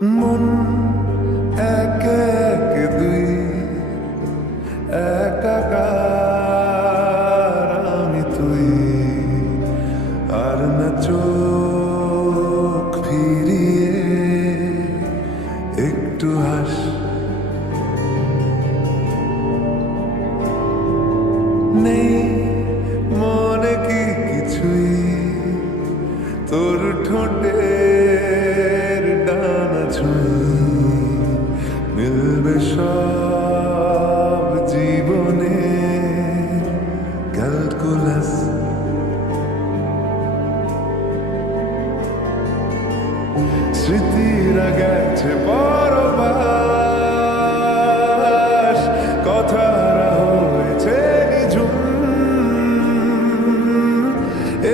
মন এক এক দুই একাকার আমি তুই আর না চোখ ফিরিয়ে একটু হাস নেই মনে কি কিছুই তোর ঠোঁটের ডানা ছুঁই মিলবে সব জীবনে ক্যালকুলাস স্মৃতিরা গেছে পরবাস কথারা হয়েছে নিঝুম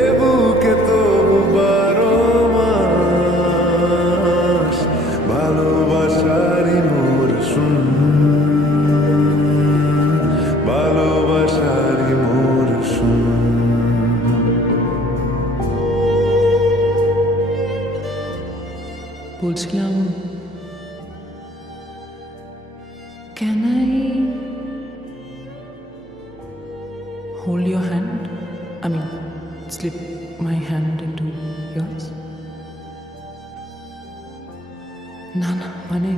এ বুকে তবু 12 মাস ভালোবাসারই মরশুম ভালোবাসারই মরশুম বলছিলাম, can I hold your hand? I mean, slip my hand into yours? না না, মানে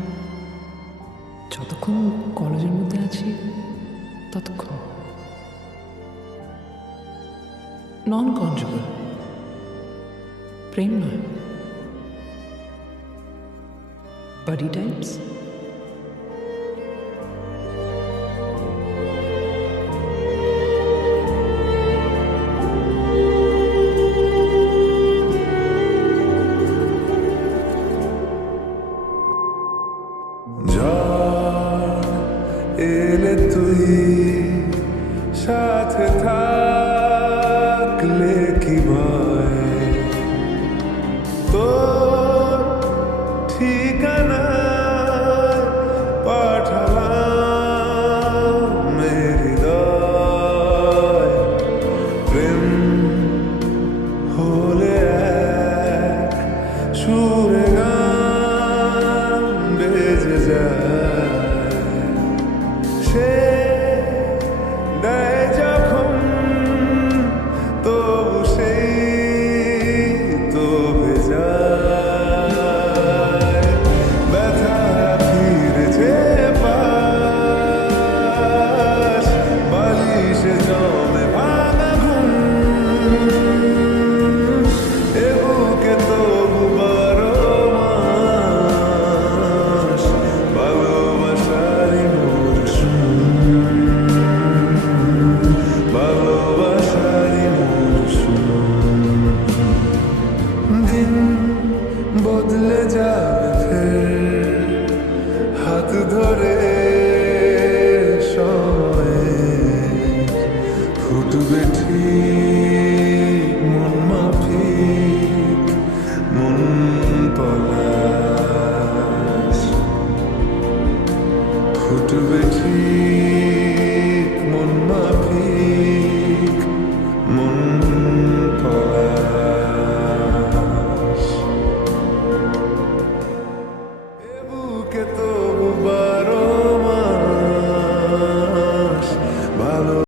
যতক্ষণ কলেজের মধ্যে আছি ততক্ষণ। নন কনজুগাল, প্রেম নয়, buddy types. এলে তুই সাথে থাকলে কি ভয় তোর ঠিকানা পাঠালাম হৃদয় প্রেম হলে এক সুরে গান বেজে যায় সে দেয় যখন তবু সেই তো ভেজায় ব্যথারা ফিরেছে পাশ বালিশে জমে ভাঙা ঘুম এ বুকে তবু 12 মাস ভালোবাসারই ভালোবাসারই মরশুম দিন বদলে যাবে ফের হাত ধরে